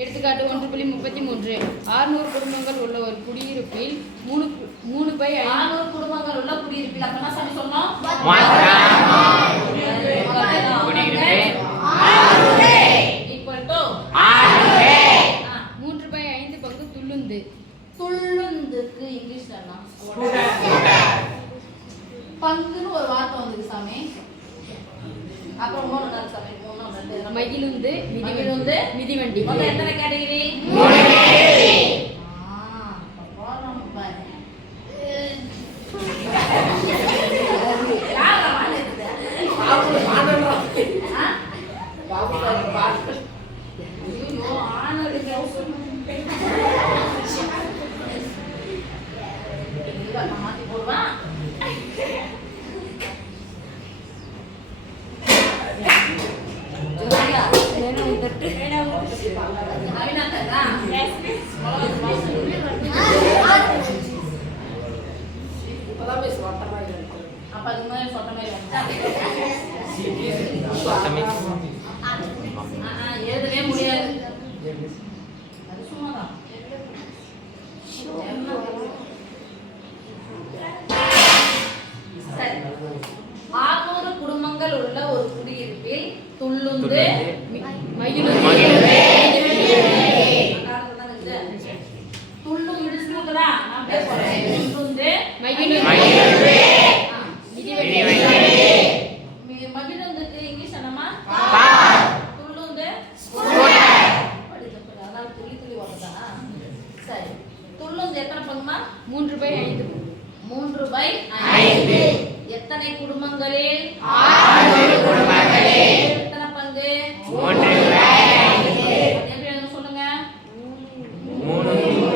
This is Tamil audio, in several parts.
எடுத்துக்காட்டு 1.33 600 குடும்பங்கள் உள்ள ஒரு குடியிருப்பில் 3/5 குடும்பங்கள் உள்ள குடியிருப்பில் அப்ப என்ன சொல்லி சொன்னோம்? குடியிருப்பு 3/5 பங்கு துள்ளுந்து. துள்ளுந்துக்கு இங்கிலீஷ்ல என்ன? பங்குன்னு ஒரு வார்த்தை வந்தது சாமி. அப்புறம் மூணு சாமி மகிழுந்து மிதிவண்டி மிதிவண்டி. மொத்தம் எத்தனை கேட்டகரி? மாத்தி போடுவான். அப்ப அது மாதிரி சொட்ட மாதிரி எழுதவே முடியாது. அது சும்மாதான். 600 குடும்பங்கள் உள்ள ஒரு குடியிருப்பில் துள்ளுந்து மகிழுந்துக்கு இங்கிலீஷ் என்னமா? துள்ளுந்து அதனால துள்ளி துள்ளி வரதா? சரி, துள்ளுந்து எத்தனை பங்குமா? 3/5 3/5. எத்தனை குடும்பங்களில்? எத்தனை பங்கு? 3/5. எப்படி எழுத சொல்லுங்க? 3/5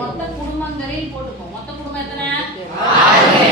மொத்த குடும்பங்களில் போட்டுப்போம். மொத்த குடும்பம் எத்தனை? 600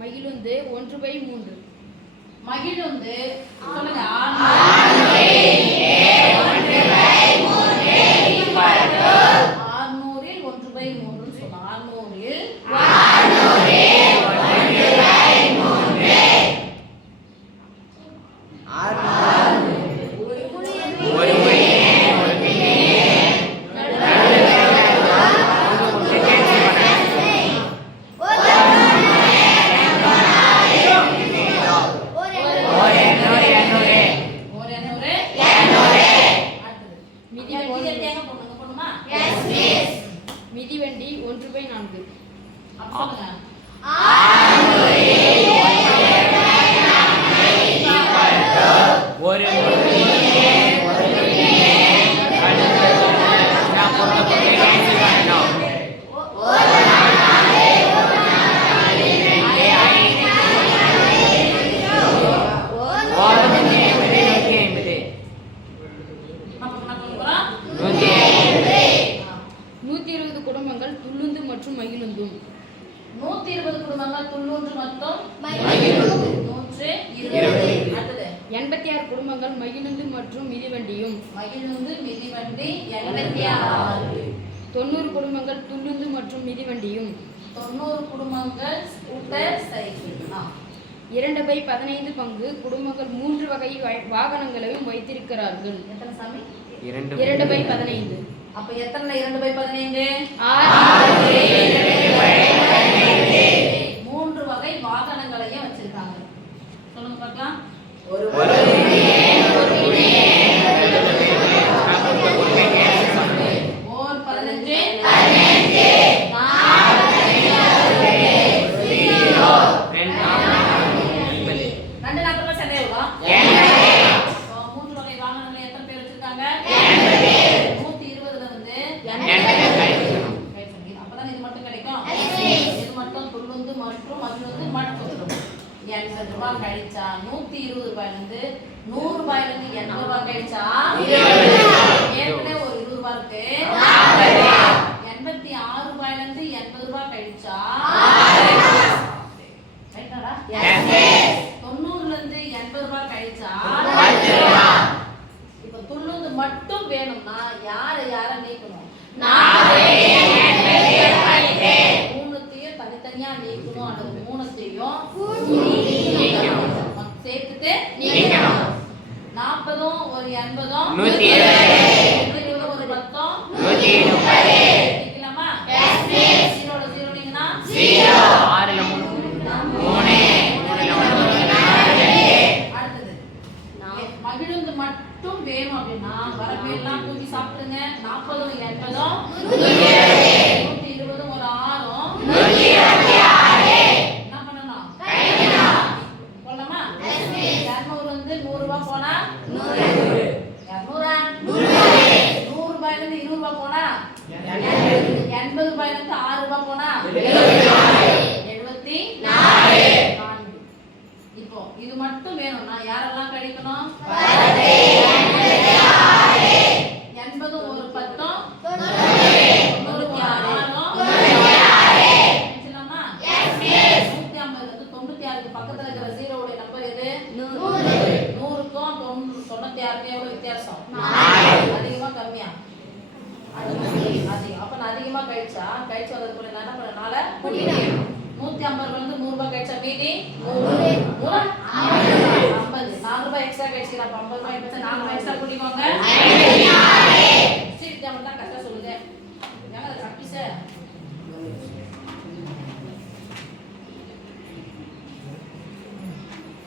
மகிழுந்து 1/3 மகிழுந்து சொல்லுங்க. 600 1/3 சொல்லலாம். 600 மிதிவண்டி 1/4 சொல்லுங்க. குடும்பங்கள் துள்ளுந்து மற்றும் மகிழுந்தும். 120 குடும்பங்கள் துள்ளுந்து மற்றும் மகிழுந்து 120. அடுத்து 86 குடும்பங்கள் மகிழுந்து மற்றும் மிதிவண்டியும். மகிழுந்து மிதிவண்டி 86. 90 குடும்பங்கள் துள்ளுந்து மற்றும் மிதிவண்டியும். 90 குடும்பங்கள் ஸ்கூட்டர் சைக்கிள். 2/15 பங்கு குடும்பங்கள் 3 வகை வாகனங்களையும் வைத்திருக்கிறார்கள். எத்தனை சாமி? 2/15. அப்ப எத்தனை 2/15? 3 வகை வாகனங்களையும் வச்சிருக்காங்க. சொல்லுங்க பார்க்கலாம். ஒரு 15 2 நாட்கள் சண்டை எவ்வளோ? 3 வகை வாகனங்களை எத்தனை பேர் வச்சிருக்காங்க? 120 வந்து மற்றும் மகிழுந்து மட்டும் 80 ரூபாய் கழிச்சா 120 ரூபாயிலிருந்து 100 ரூபாயிலிருந்து 80 ரூபாய் கழிச்சா ஏற்கனவே ஒரு 20 ரூபாய் இருக்கு 86 ரூபாயிலிருந்து 80 ரூபாய் கழிச்சா 90ல இருந்து 80 ரூபாய் கழிச்சா இப்ப துள்ளுந்து மட்டும் வேணும்னா யார நீக்கணும் மூணுத்தையும் தனித்தனியா நீக்கணும் அல்லது மூணுத்தையும் சேர்த்துட்டு 40ம் ஒரு 80ம் 120 ஒரு 10ம் நீக்கலாமா? ஜீரோட ஜீரோ நீங்கன்னா அடுத்தது மகிழுந்து மட்டும் வேணும் அப்படின்னா வரப்பெல்லாம் தூக்கி சாப்பிடுங்க 40ம் 80ம் 120ம் ஒரு 6ம் என்ன பண்ணணும் போலாமா? 200 வந்து 100 ரூபாய் போனா 200 100 ரூபாயில இருந்து 20 ரூபாய் போனா 80 ரூபாயில இருந்து 6 ரூபாய் போனா 74. இப்போ இது மட்டும் வேணும்னா யாரெல்லாம் கழிக்கணும் 80 ஒரு 10ம் 156க்கு பக்கத்துல இருக்கிற ஜீரோவோட நம்பர் எது 100க்கும் 96க்கும் எவ்வளவு வித்தியாசம் அதிகமா கம்மியா அதிகம். அப்ப நான் அதிகமா கழிச்சு வந்ததுக்கு அப்புறம் என்ன பண்ணனால 150 வந்து 100 ரூபாய் கழிச்சா மீதி 50 4 ரூபாய் எக்ஸ்ட்ரா கழிச்சுக்கிறேன். 50 ரூபாய் எடுத்து 4 ரூபாய் எக்ஸ்ட்ரா கூட்டிக்கோங்க. சரி நம்ம தான் கரெக்டா சொல்லுங்க. ஏங்க அது கரெக்ட் சார்.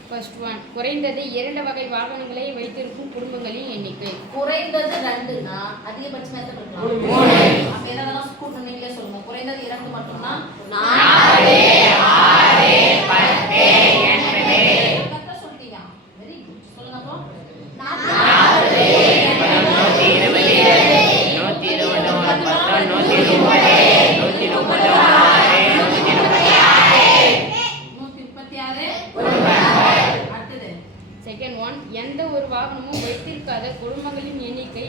ஃபர்ஸ்ட் ஒன் குறைந்தது 2 வகை வாகனங்களை வைத்திருக்கும் குடும்பங்களின் எண்ணிக்கை. குறைந்தது 2னா அதிகபட்சம் எத்தனை இருக்கலாம்? 3. அப்ப என்னதெல்லாம் ஸ்கூட்டர் நீங்களே சொல்லுங்க. குறைந்தது 2 மட்டும்னா 4 6 10 80 கரெக்ட்டா சொல்றீங்க. Very good. சொல்லுங்க அப்போ 4 செகண்ட் ஒன் எந்த ஒரு வாகனமும் வைத்திருக்காத குடும்பங்களின் எண்ணிக்கை.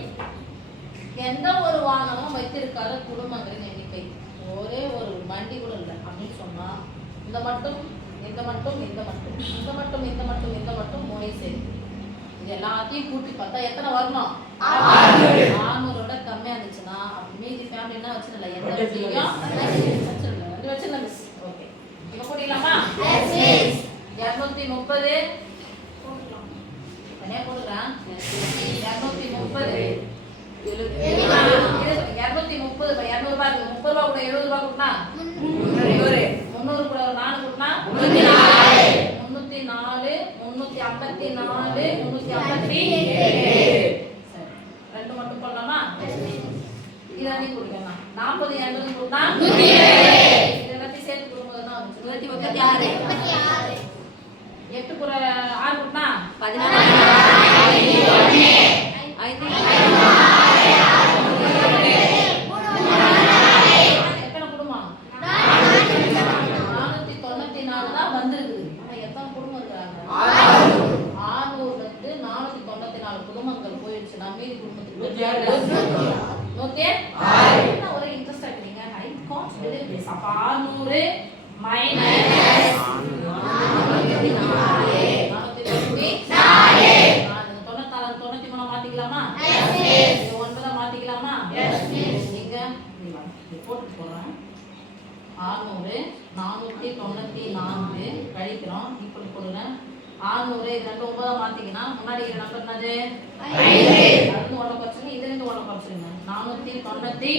எந்த ஒரு வாகனமும் வைத்திருக்காத குடும்பங்களின் எண்ணிக்கை ஒரே ஒரு வண்டி கூட இல்லை அப்படின்னு சொன்னா இந்த மட்டும் மூணே சரி. இது எல்லாத்தையும் கூட்டி பார்த்தா எத்தனை வரணும்? 600 கம்மியா இருந்துச்சுன்னா மீதி ஃபேமிலி என்ன வச்சிடல எந்த வச்சிடலையும் வச்சிடல ரெண்டு வச்சிடல மிஸ். ஓகே இப்போ கூட்டிடலாமா? 230 தனியா போடுறேன். 230 230 200 ரூபாய் இருக்கு. 30 ரூபாய் கூட 70 ரூபாய் கூட்டினா 300 கூட 4 கூட்டினா 304 354 357. சரி ரெண்டு மட்டும் போடலாமா? இதெல்லாம் கொடுக்கணுமா? 40 200 கூட்டினா இதெல்லாம் சேர்த்து கொடுக்கும்போது தான் 136 8 கூட 6 கூட்டினா 16 எத்தனை குடும்பம்? 494 தான் வந்திருக்குது. ஆனா எத்தனை குடும்பம் இருக்காங்க? 600 இருந்து 494 குடும்பங்கள் போயிடுச்சுன்னா மீதி குடும்பத்துக்கு ஓகே என்ன ஒரு இன்ட்ரெஸ்டா இருக்கீங்க. I can't believe this. அப்ப 600 மைனஸ் 93 மாத்திக்கலாமா? 9 மாத்திக்கலாமா? நீங்க போட்டு போறேன். 600 494 கழிக்கிறோம். இப்படி போடுறேன். 600 இது 9 மாத்திக்கினா முன்னாடி இருக்கிற நம்பர் என்னது? 5. அது 1 குறைச்சுங்க. இதுல இருந்து 1 குறைச்சுங்க. 493